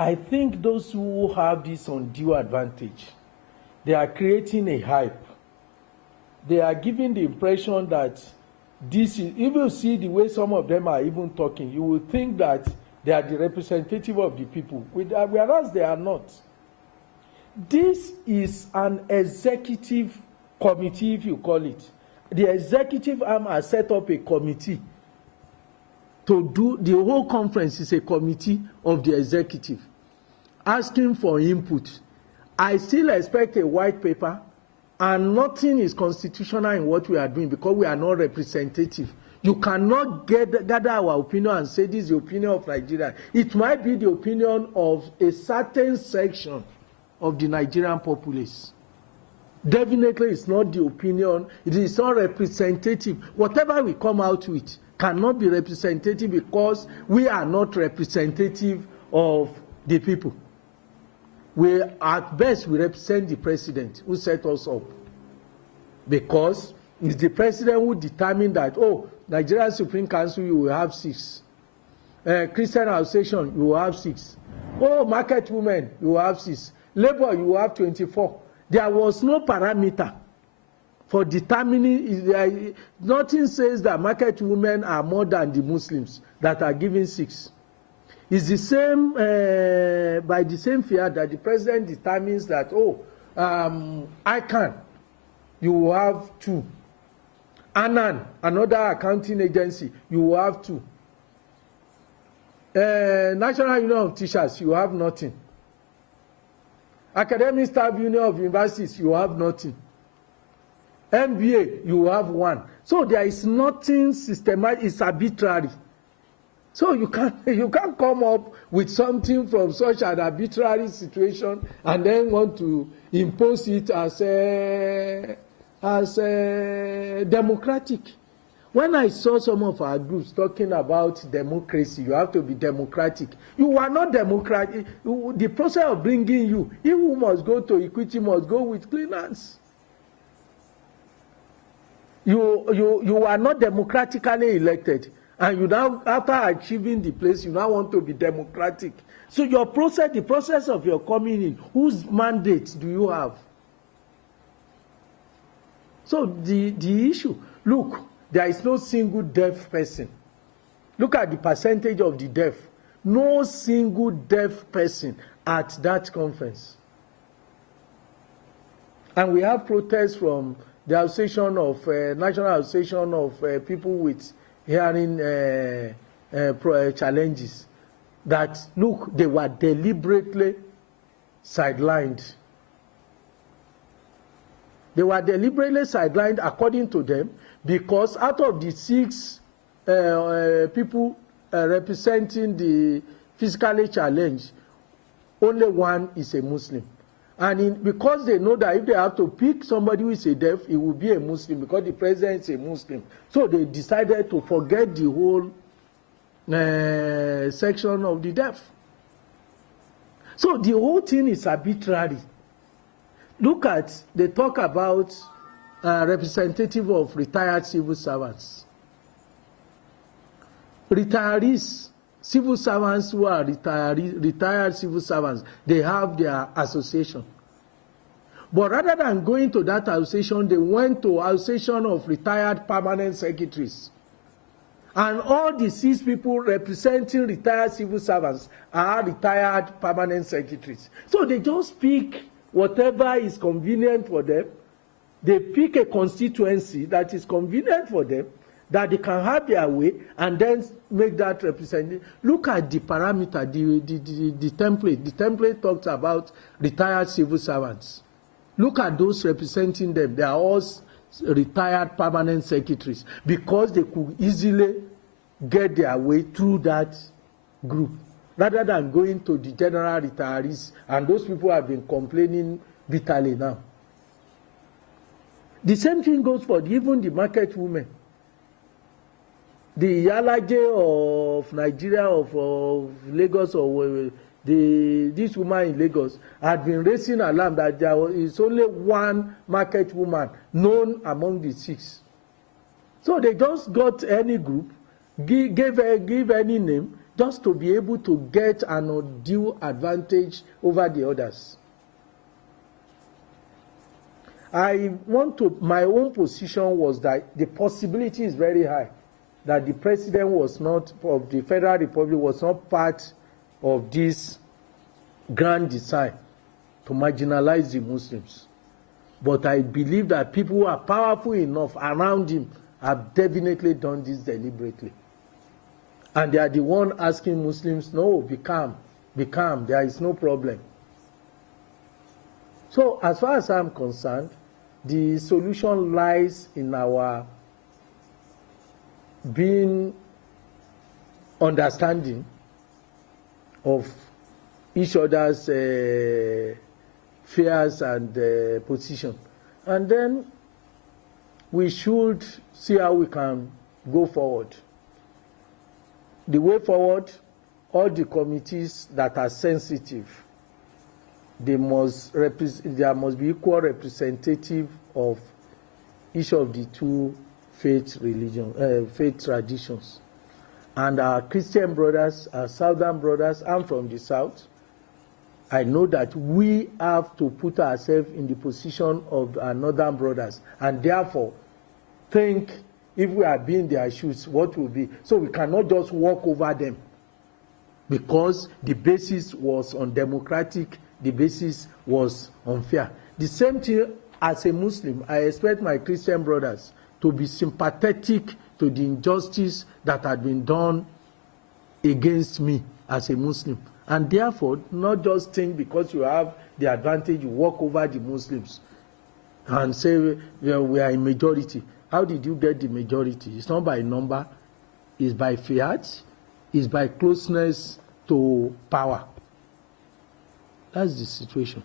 I think those who have this undue advantage, they are creating a hype. They are giving the impression that this is, if you see the way some of them are even talking, you will think that they are the representative of the people, whereas they are not. This is an executive committee, if you call it. The executive arm has set up a committee to do, the whole conference is a committee of the executive asking for input. I still expect a white paper, and nothing is constitutional in what we are doing because we are not representative. You cannot gather our opinion and say this is the opinion of Nigeria. It might be the opinion of a certain section of the Nigerian populace. Definitely it's not the opinion, it is not representative. Whatever we come out with cannot be representative because we are not representative of the people. We, at best, we represent the president who set us up. Because it's the president who determined that, oh, Nigerian Supreme Council, you will have 6. Christian Association, you will have 6. Oh, market women, you will have 6. Labor, you will have 24. There was no parameter for determining. Nothing says that market women are more than the Muslims that are given 6. It's the same, by the same fear that the president determines that, oh, ICANN, you will have 2. ANAN, another accounting agency, you will have 2. National Union of Teachers, you have nothing. Academic Staff Union of Universities, you have nothing. MBA, you have 1. So there is nothing systematic, it's arbitrary. So you can't come up with something from such an arbitrary situation and then want to impose it as democratic. When I saw some of our groups talking about democracy, you have to be democratic. You are not democratic. The process of bringing you, he who must go to equity must go with clean hands. You are not democratically elected. And you now, after achieving the place, you now want to be democratic. So your process, the process of your coming in, whose mandate do you have? So the issue, look, there is no single deaf person. Look at the percentage of the deaf. No single deaf person at that conference. And we have protests from the association of, National Association of People with Hearing challenges, that, look, they were deliberately sidelined. They were deliberately sidelined, according to them, because out of the 6 people representing the physically challenged, only 1 is a Muslim. And because they know that if they have to pick somebody who is a deaf, it will be a Muslim because the president is a Muslim. So they decided to forget the whole section of the deaf. So the whole thing is arbitrary. Look at, they talk about representative of retired civil servants. Retirees, civil servants who are retired civil servants, they have their association. But rather than going to that association, they went to association of retired permanent secretaries. And all the 6 people representing retired civil servants are retired permanent secretaries. So they just pick whatever is convenient for them. They pick a constituency that is convenient for them, that they can have their way, and then make that representative. Look at the parameter, the template. The template talks about retired civil servants. Look at those representing them. They are all retired permanent secretaries because they could easily get their way through that group rather than going to the general retirees, and those people have been complaining bitterly now. The same thing goes for even the market women. The Yalaje of Nigeria, of Lagos, or this woman in Lagos had been raising alarm that there is only 1 market woman known among the 6. So they just got any group, give any name, just to be able to get an undue advantage over the others. My own position was that the possibility is very high that the president of the Federal Republic was not part of this grand design to marginalize the Muslims. But I believe that people who are powerful enough around him have definitely done this deliberately. And they are the one asking Muslims, no, be calm, there is no problem. So as far as I'm concerned, the solution lies in our being understanding of each other's fears and position. And then we should see how we can go forward. The way forward, all the committees that are sensitive, there must be equal representative of each of the two faith traditions. And our Christian brothers, our Southern brothers, I'm from the South. I know that we have to put ourselves in the position of our Northern brothers, and therefore think, if we are being their shoes, what will be? So we cannot just walk over them, because the basis was undemocratic, the basis was unfair. The same thing as a Muslim, I expect my Christian brothers to be sympathetic to the injustice that had been done against me as a Muslim. And therefore, not just think because you have the advantage, you walk over the Muslims and say, well, we are in majority. How did you get the majority? It's not by number, it's by fiat, it's by closeness to power. That's the situation.